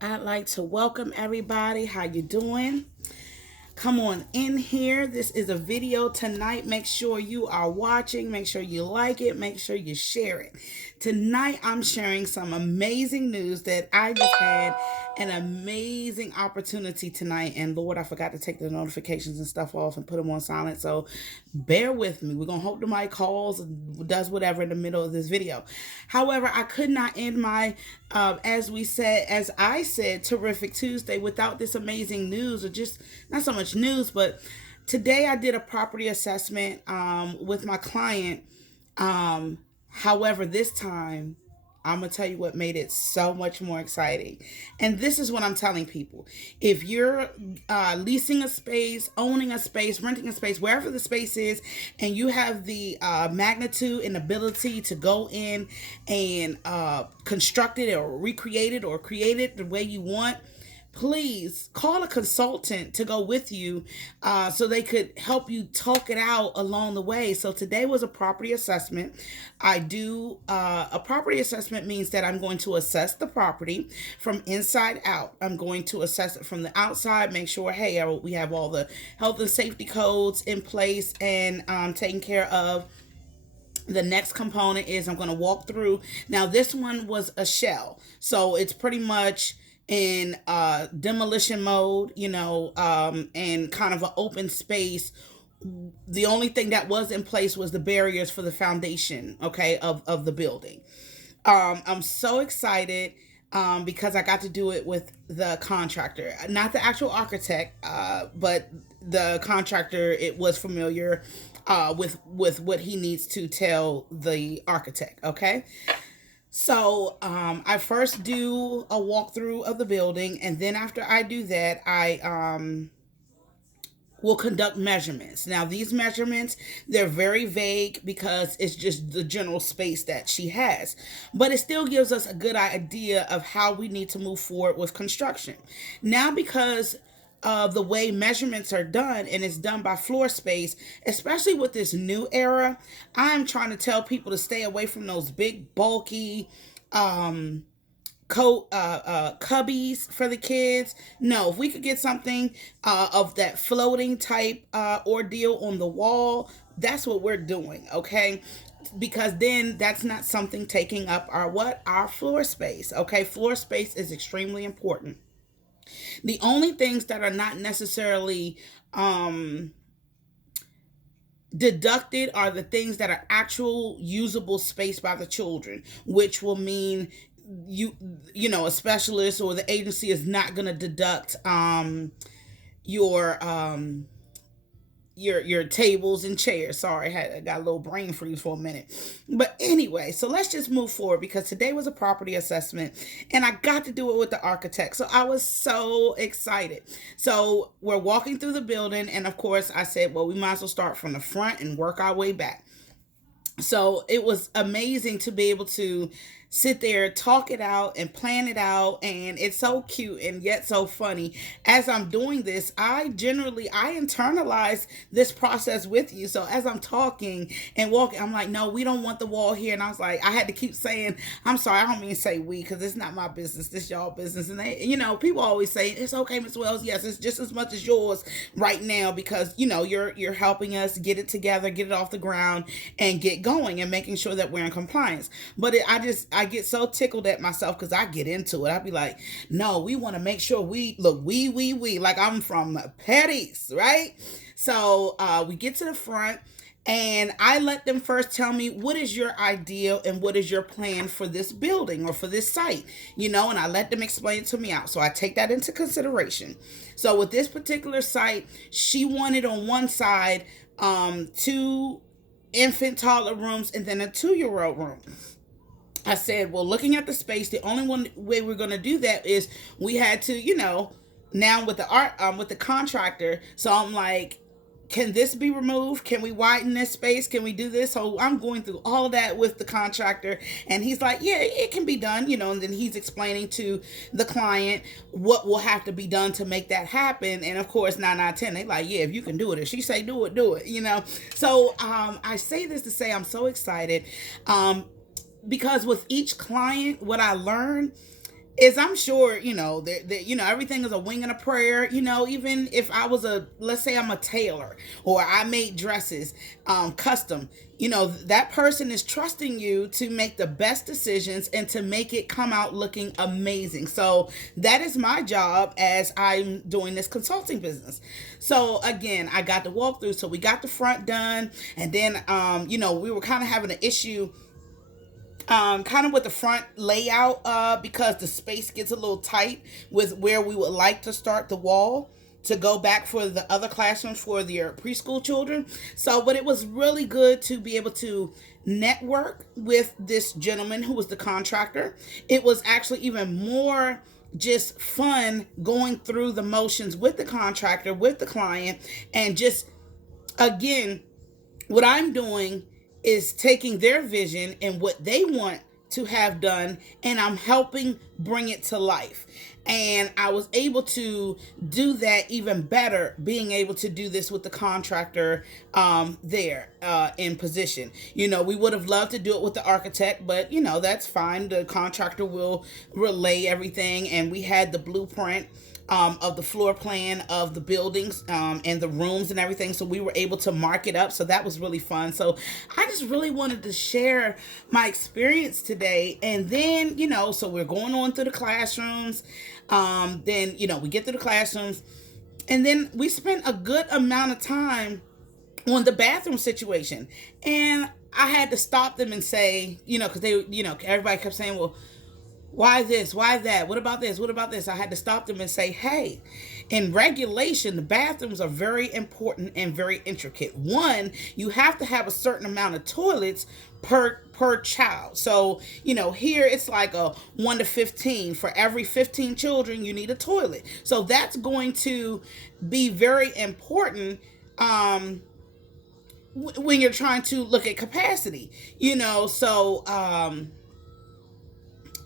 I'd like to welcome everybody. How you doing? Come on in here. This is a video tonight. Make sure you are watching. Make sure you like it. Make sure you share it. Tonight, I'm sharing some amazing news that I just had an amazing opportunity tonight. And Lord, I forgot to take the notifications and stuff off and put them on silent. So bear with me. We're going to hope the mic calls, does whatever in the middle of this video. However, I could not end my, as I said, terrific Tuesday without this amazing news, or just not so much news, but today I did a property assessment with my client. However, this time I'm going to tell you what made it so much more exciting. And this is what I'm telling people. If you're leasing a space, owning a space, renting a space, wherever the space is, and you have the magnitude and ability to go in and construct it or recreate it or create it the way you want, please call a consultant to go with you so they could help you talk it out along the way. So today was a property assessment. I do a property assessment means that I'm going to assess the property from inside out. I'm going to assess it from the outside, make sure, hey, we have all the health and safety codes in place and taken care of. The next component is I'm going to walk through. Now, this one was a shell, so it's pretty much in demolition mode, and kind of an open space. The only thing that was in place was the barriers for the foundation, okay, of the building. I'm so excited because I got to do it with the contractor, not the actual architect, but the contractor. It was familiar with what he needs to tell the architect. Okay, so I first do a walkthrough of the building, and then after I do that, I will conduct measurements. Now, these measurements, they're very vague because it's just the general space that she has, but it still gives us a good idea of how we need to move forward with construction. Now, because of the way measurements are done and it's done by floor space, especially with this new era, I'm trying to tell people to stay away from those big bulky um coat cubbies for the kids. No, if we could get something of that floating type ordeal on the wall, that's what we're doing. Okay, because then that's not something taking up our floor space. Okay, floor space is extremely important. The only things that are not necessarily deducted are the things that are actual usable space by the children, which will mean you a specialist or the agency is not going to deduct your your tables and chairs. Sorry, I got a little brain freeze for a minute. But anyway, so let's just move forward because today was a property assessment and I got to do it with the architect. So I was so excited. So we're walking through the building, and of course I said, well, we might as well start from the front and work our way back. So it was amazing to be able to sit there, talk it out, and plan it out. And it's so cute and yet so funny. As I'm doing this, I internalize this process with you. So as I'm talking and walking, I'm like, no, we don't want the wall here. And I was like, I had to keep saying, I'm sorry, I don't mean to say we, because it's not my business, this y'all business. And they, people always say, it's okay, Miss Wells. Yes, it's just as much as yours right now, because you're helping us get it together, get it off the ground, and get going and making sure that we're in compliance. But I get so tickled at myself because I get into it. I'd be like, no, we want to make sure we look, we, like I'm from Petty's, right? So we get to the front, and I let them first tell me, what is your idea and what is your plan for this building or for this site, and I let them explain it to me out. So I take that into consideration. So with this particular site, she wanted on one side two infant toddler rooms and then a 2-year-old room. I said, well, looking at the space, the only one way we're going to do that is we had to, now with with the contractor. So I'm like, can this be removed? Can we widen this space? Can we do this? So I'm going through all of that with the contractor, and he's like, yeah, it can be done, and then he's explaining to the client what will have to be done to make that happen. And of course, 9 out of 10, they like, yeah, if you can do it. If she say do it. So I say this to say I'm so excited because with each client, what I learned is I'm sure, everything is a wing and a prayer. Even if I was let's say I'm a tailor or I made dresses, custom, that person is trusting you to make the best decisions and to make it come out looking amazing. So that is my job as I'm doing this consulting business. So again, I got the walkthrough. So we got the front done, and then, we were kind of having an issue, kind of with the front layout, because the space gets a little tight with where we would like to start the wall to go back for the other classrooms for their preschool children. So, but it was really good to be able to network with this gentleman who was the contractor. It was actually even more just fun going through the motions with the contractor, with the client, and just, again, what I'm doing is taking their vision and what they want to have done, and I'm helping bring it to life. And I was able to do that even better, being able to do this with the contractor, there, in position. We would have loved to do it with the architect, but that's fine. The contractor will relay everything, and we had the blueprint, of the floor plan of the buildings, and the rooms and everything. So we were able to mark it up. So that was really fun. So I just really wanted to share my experience today. And then, so we're going on through the classrooms. Then, we get through the classrooms, and then we spent a good amount of time on the bathroom situation. And I had to stop them and say, because they, everybody kept saying, well, why this? Why that? What about this? What about this? I had to stop them and say, hey, in regulation, the bathrooms are very important and very intricate. One, you have to have a certain amount of toilets per child. So, here it's like a 1 to 15. For every 15 children, you need a toilet. So that's going to be very important, when you're trying to look at capacity, so,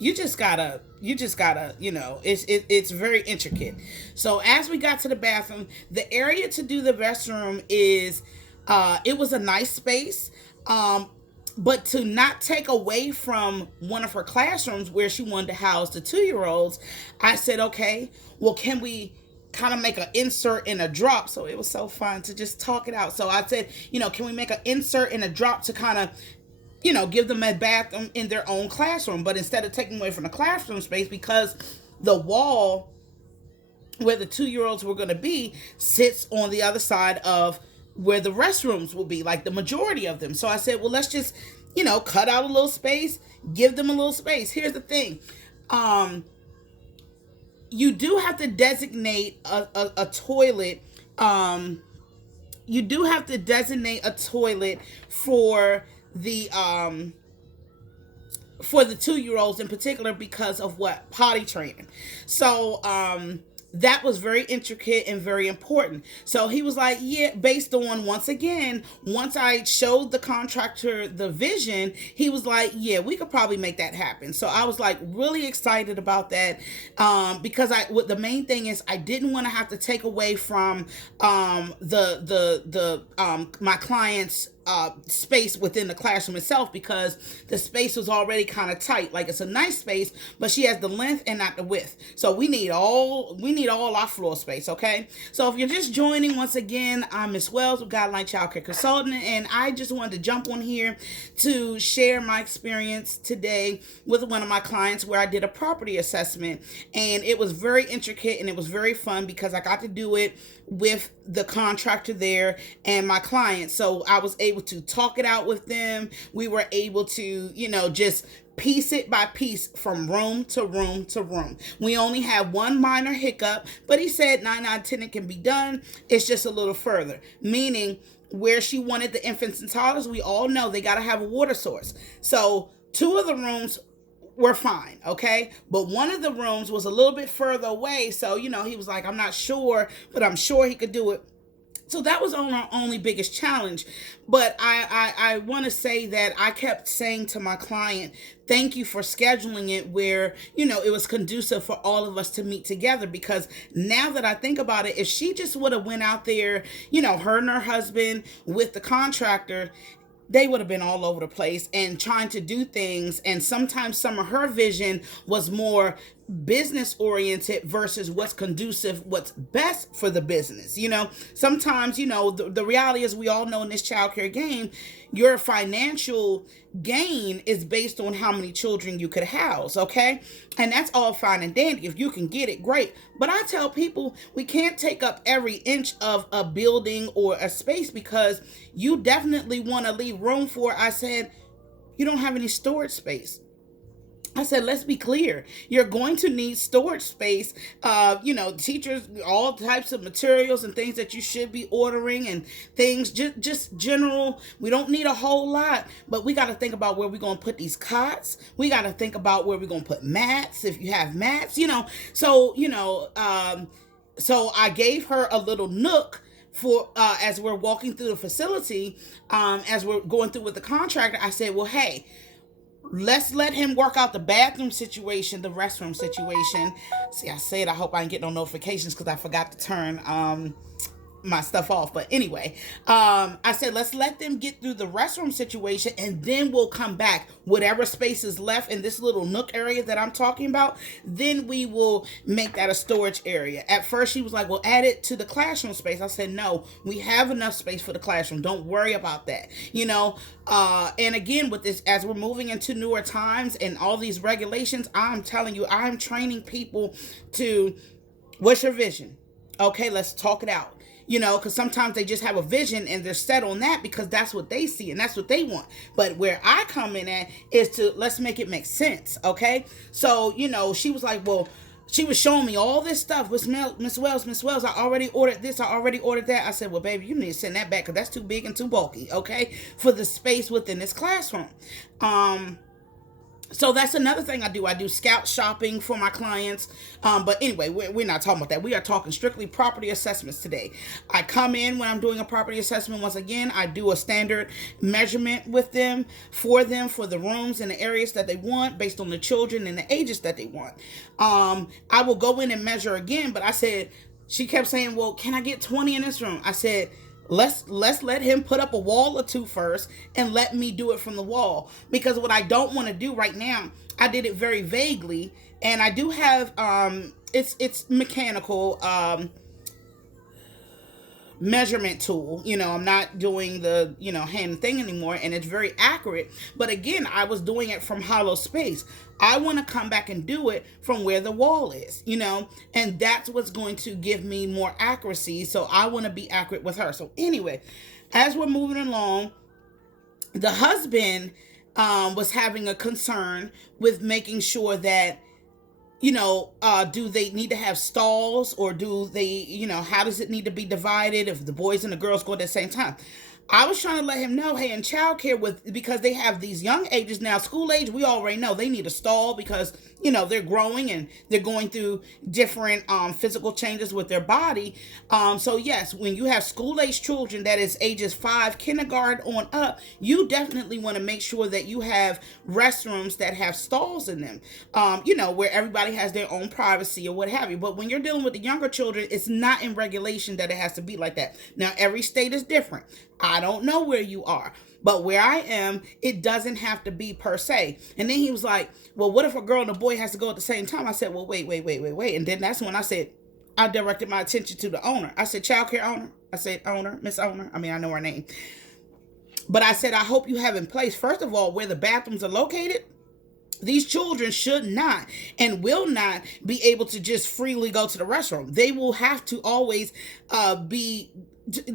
you just gotta, it's very intricate. So as we got to the bathroom, the area to do the restroom is, it was a nice space, but to not take away from one of her classrooms where she wanted to house the 2-year-olds, I said, okay, well, can we kind of make an insert and a drop? So it was so fun to just talk it out. So I said, can we make an insert and a drop to kind of, give them a bathroom in their own classroom, but instead of taking away from the classroom space, because the wall where the 2-year-olds were going to be sits on the other side of where the restrooms will be, like the majority of them. So I said, well, let's just, cut out a little space, give them a little space. Here's the thing. You do have to designate a toilet. You do have to designate a toilet for the 2-year-olds in particular, because of what? Potty training. So that was very intricate and very important. So he was like, yeah, based on, once again, once I showed the contractor the vision, he was like, yeah, we could probably make that happen. So I was like really excited about that, because what the main thing is, I didn't want to have to take away from my client's space within the classroom itself, because the space was already kind of tight. Like, it's a nice space, but she has the length and not the width. So we need all our floor space. Okay. So if you're just joining, once again, I'm Miss Wells with Guidinglight Childcare Consultant, and I just wanted to jump on here to share my experience today with one of my clients where I did a property assessment, and it was very intricate and it was very fun because I got to do it with the contractor there and my client. So I was able to talk it out with them. We were able to, just piece it by piece from room to room to room. We only had one minor hiccup, but he said 9 out of 10 it can be done. It's just a little further, meaning where she wanted the infants and toddlers, we all know they got to have a water source. So 2 of the rooms were fine, okay? But one of the rooms was a little bit further away, so, he was like, I'm not sure, but I'm sure he could do it. So that was our only biggest challenge. But I want to say that I kept saying to my client, thank you for scheduling it where, it was conducive for all of us to meet together. Because now that I think about it, if she just would have went out there, her and her husband with the contractor, they would have been all over the place and trying to do things. And sometimes some of her vision was more business oriented versus what's conducive, what's best for the business. Sometimes, the reality is, we all know in this childcare game, your financial gain is based on how many children you could house. Okay. And that's all fine and dandy. If you can get it, great. But I tell people, we can't take up every inch of a building or a space, because you definitely want to leave room for, I said, you don't have any storage space. I said, let's be clear. You're going to need storage space. Teachers, all types of materials and things that you should be ordering, and things just general. We don't need a whole lot, but we got to think about where we're going to put these cots. We got to think about where we're going to put mats, if you have mats, So I gave her a little nook for as we're walking through the facility, as we're going through with the contractor. I said, well, hey, let's let him work out the bathroom situation, the restroom situation. See, I said, I hope I ain't get no notifications because I forgot to turn my stuff off. But anyway, I said, let's let them get through the restroom situation, and then we'll come back. Whatever space is left in this little nook area that I'm talking about, then we will make that a storage area. At first, she was like, well, add it to the classroom space. I said, no, we have enough space for the classroom. Don't worry about that. And again, with this, as we're moving into newer times and all these regulations, I'm telling you, I'm training people to, what's your vision? Okay, let's talk it out. Because sometimes they just have a vision and they're set on that because that's what they see and that's what they want. But where I come in at is to, let's make it make sense. Okay. So, she was like, well, she was showing me all this stuff. Miss Wells, I already ordered this. I already ordered that. I said, well, baby, you need to send that back because that's too big and too bulky. Okay. For the space within this classroom. So that's another thing I do. I do scout shopping for my clients. But anyway, we're not talking about that. We are talking strictly property assessments today. I come in when I'm doing a property assessment. Once again, I do a standard measurement with them for the rooms and the areas that they want based on the children and the ages that they want. I will go in and measure again, but she kept saying, well, can I get 20 in this room? I said, let's let him put up a wall or two first and let me do it from the wall, because what I don't want to do right now, I did it very vaguely, and I do have it's mechanical measurement tool. I'm not doing the hand thing anymore, and it's very accurate. But again, I was doing it from hollow space. I want to come back and do it from where the wall is, and that's what's going to give me more accuracy. So I want to be accurate with her. So anyway, as we're moving along, the husband was having a concern with making sure that, do they need to have stalls, or do they, how does it need to be divided if the boys and the girls go at the same time? I was trying to let him know, hey, in childcare, because they have these young ages now, school age, we already know they need a stall because, they're growing and they're going through different physical changes with their body. So yes, when you have school age children that is ages 5, kindergarten on up, you definitely want to make sure that you have restrooms that have stalls in them, where everybody has their own privacy or what have you. But when you're dealing with the younger children, it's not in regulation that it has to be like that. Now, every state is different. I don't know where you are, but where I am, it doesn't have to be per se. And then he was like, well, what if a girl and a boy has to go at the same time? I said, well, wait. And then that's when I directed my attention to the owner. I said, childcare owner. I said, owner, Miss Owner. I mean, I know her name. But I said, I hope you have in place, first of all, where the bathrooms are located. These children should not and will not be able to just freely go to the restroom. They will have to always be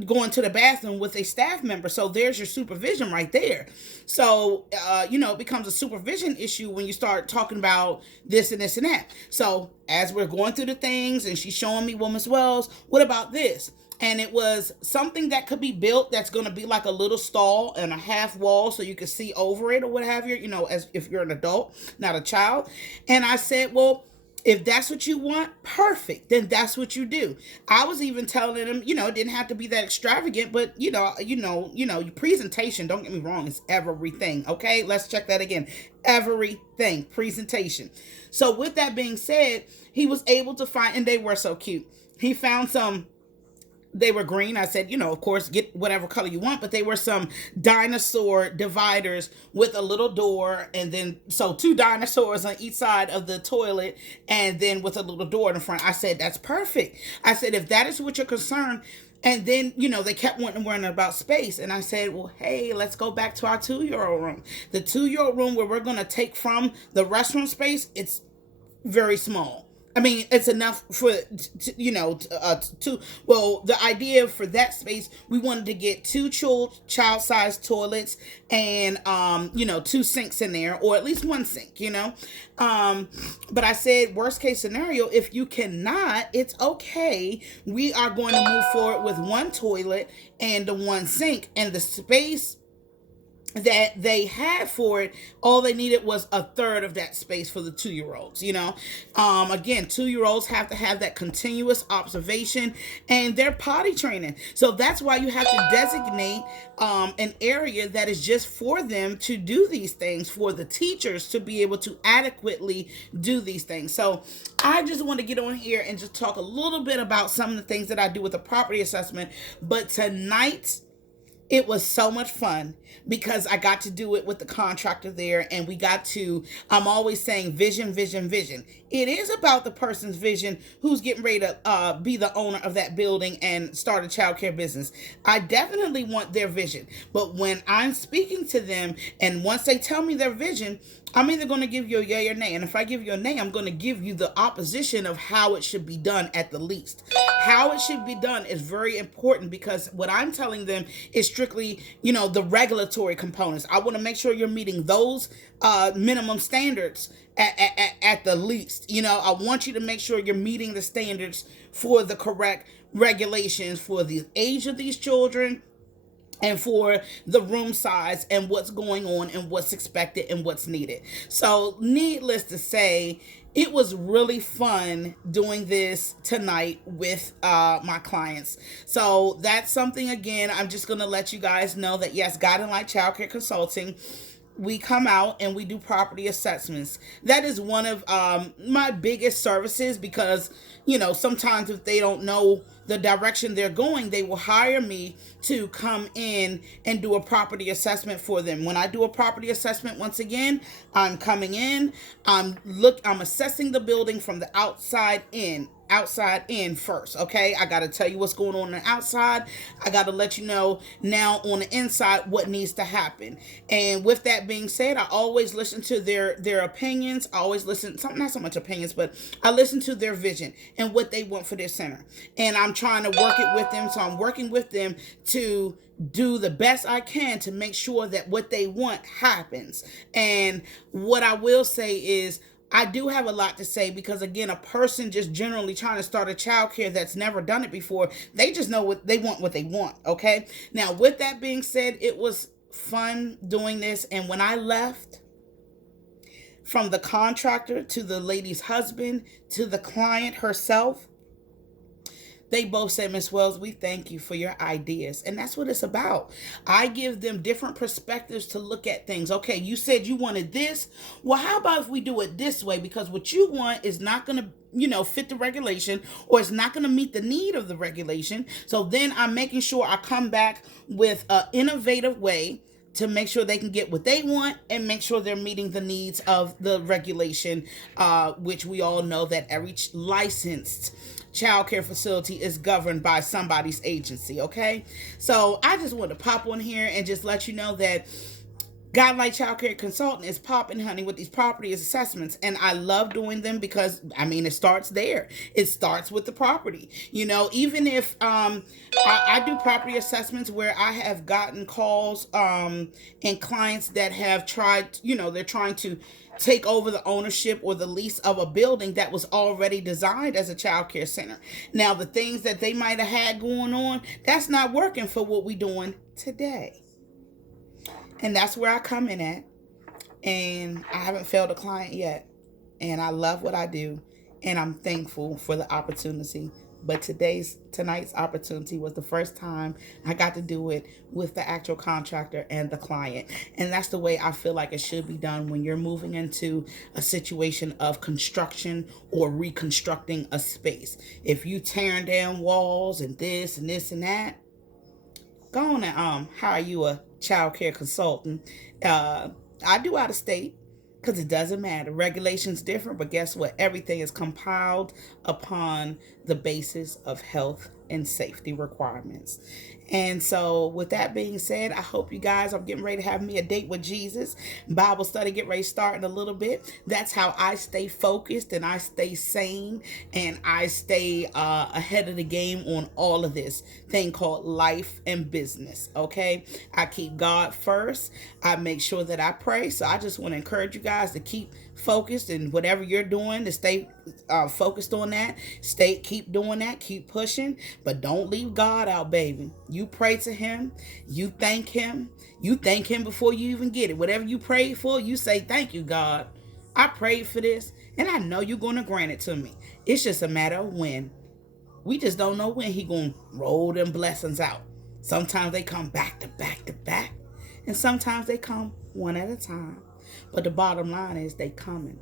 going to the bathroom with a staff member. So there's your supervision right there. So, it becomes a supervision issue when you start talking about this and this and that. So as we're going through the things and she's showing me, well, Miss Wells, what about this? And it was something that could be built that's going to be like a little stall and a half wall so you can see over it or what have you, as if you're an adult, not a child. And I said, well, if that's what you want, perfect. Then that's what you do. I was even telling him, it didn't have to be that extravagant, but your presentation, don't get me wrong, is everything. Okay, let's check that again. Everything, presentation. So with that being said, he was able to find, and they were so cute. He found some They were green. I said, of course, get whatever color you want, but they were some dinosaur dividers with a little door, and then so two dinosaurs on each side of the toilet, and then with a little door in the front. I said, that's perfect. I said, if that is what you're concerned. And then, they kept wanting to learn about space. And I said, well, hey, let's go back to our 2-year-old room. The 2-year-old room where we're going to take from the restroom space, it's very small. I mean, it's enough for, well, the idea for that space, we wanted to get two child-sized toilets and, two sinks in there, or at least one sink, But I said, worst case scenario, if you cannot, it's okay. We are going to move forward with one toilet and the one sink, and the space that they had for it, all they needed was a third of that space for the 2-year-olds. Again, 2-year-olds have to have that continuous observation, and they're potty training, so that's why you have to designate an area that is just for them to do these things, for the teachers to be able to adequately do these things. So I just want to get on here and just talk a little bit about some of the things that I do with the property assessment. But tonight, it was so much fun because I got to do it with the contractor there, and we got to, I'm always saying vision, vision, vision. It is about the person's vision who's getting ready to be the owner of that building and start a childcare business. I definitely want their vision. But when I'm speaking to them, and once they tell me their vision, I'm either going to give you a yay or nay. And if I give you a nay, I'm going to give you the opposition of how it should be done at the least. How it should be done is very important, because what I'm telling them is strictly, the regulatory components. I want to make sure you're meeting those minimum standards at the least. I want you to make sure you're meeting the standards for the correct regulations for the age of these children, and for the room size, and what's going on, and what's expected, and what's needed. So needless to say, it was really fun doing this tonight with my clients. So that's something, again, I'm just going to let you guys know that, yes, Guidinglight Childcare Consulting, we come out and we do property assessments. That is one of my biggest services, because, sometimes if they don't know the direction they're going, they will hire me to come in and do a property assessment for them. When I do a property assessment, once again, I'm coming in, I'm assessing the building from the outside in first. Okay, I got to tell you what's going on the outside. I got to let you know now on the inside what needs to happen. And with that being said, I always listen to their opinions. I always listen, not so much opinions, but I listen to their vision and what they want for their center. And I'm trying to work it with them. So I'm working with them to do the best I can to make sure that what they want happens. And what I will say is, I do have a lot to say, because, again, a person just generally trying to start a childcare that's never done it before, they just know what they want, okay? Now, with that being said, it was fun doing this, and when I left, from the contractor to the lady's husband to the client herself, they both said, Miss Wells, we thank you for your ideas. And that's what it's about. I give them different perspectives to look at things. Okay, you said you wanted this. Well, how about if we do it this way? Because what you want is not going to, fit the regulation, or it's not going to meet the need of the regulation. So then I'm making sure I come back with an innovative way to make sure they can get what they want and make sure they're meeting the needs of the regulation, which we all know that every licensed childcare facility is governed by somebody's agency, okay? So I just want to pop on here and just let you know that Guidinglight Childcare Consultant is popping, honey, with these property assessments. And I love doing them because, it starts there. It starts with the property. Even if I do property assessments where I have gotten calls and clients that have tried, they're trying to take over the ownership or the lease of a building that was already designed as a child care center. Now, the things that they might have had going on, that's not working for what we're doing today. And that's where I come in at. And I haven't failed a client yet. And I love what I do. And I'm thankful for the opportunity But tonight's opportunity was the first time I got to do it with the actual contractor and the client. And that's the way I feel like it should be done when you're moving into a situation of construction or reconstructing a space. If you tearing down walls and this and this and that, go on and hire you a child care consultant. I do out of state because it doesn't matter. Regulations different, but guess what? Everything is compiled upon the basis of health and safety requirements. And so, with that being said, I hope you guys are getting ready to have me a date with Jesus. Bible study get ready to start in a little bit. That's how I stay focused and I stay sane and I stay ahead of the game on all of this thing called life and business. Okay, I keep God first. I make sure that I pray. So I just want to encourage you guys to keep focused and whatever you're doing to stay focused on that. Keep doing that, keep pushing, but don't leave God out, baby. You pray to him, you thank him before you even get it. Whatever you prayed for, you say, thank you, God. I prayed for this and I know you're going to grant it to me. It's just a matter of when. We just don't know when he going to roll them blessings out. Sometimes they come back to back to back, and sometimes they come one at a time. But the bottom line is they coming.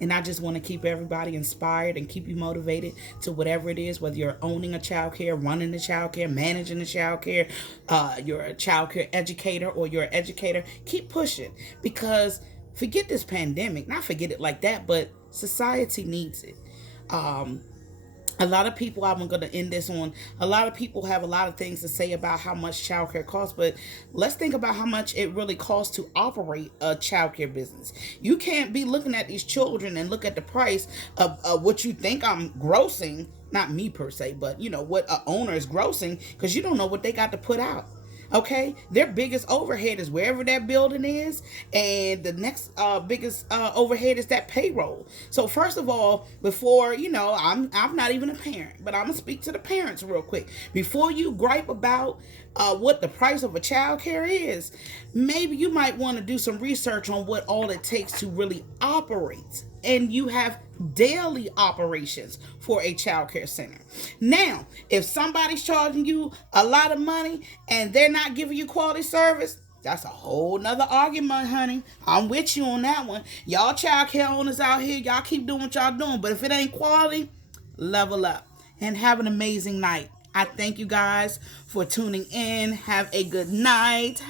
And I just want to keep everybody inspired and keep you motivated to whatever it is, whether you're owning a child care, running the child care, managing the child care, you're a child care educator or you're an educator. Keep pushing, because forget this pandemic. Not forget it like that, but society needs it. A lot of people, I'm going to end this on, a lot of people have a lot of things to say about how much childcare costs, but let's think about how much it really costs to operate a childcare business. You can't be looking at these children and look at the price of what you think I'm grossing, not me per se, but you know what an owner is grossing, because you don't know what they got to put out. Okay, their biggest overhead is wherever that building is, and the next biggest overhead is that payroll. So first of all, before I'm not even a parent, but I'm gonna speak to the parents real quick. Before you gripe about what the price of a child care is, maybe you might want to do some research on what all it takes to really operate. And you have daily operations for a child care center. Now, if somebody's charging you a lot of money and they're not giving you quality service, that's a whole nother argument, honey. I'm with you on that one. Y'all child care owners out here, y'all keep doing what y'all doing. But if it ain't quality, level up and have an amazing night. I thank you guys for tuning in. Have a good night.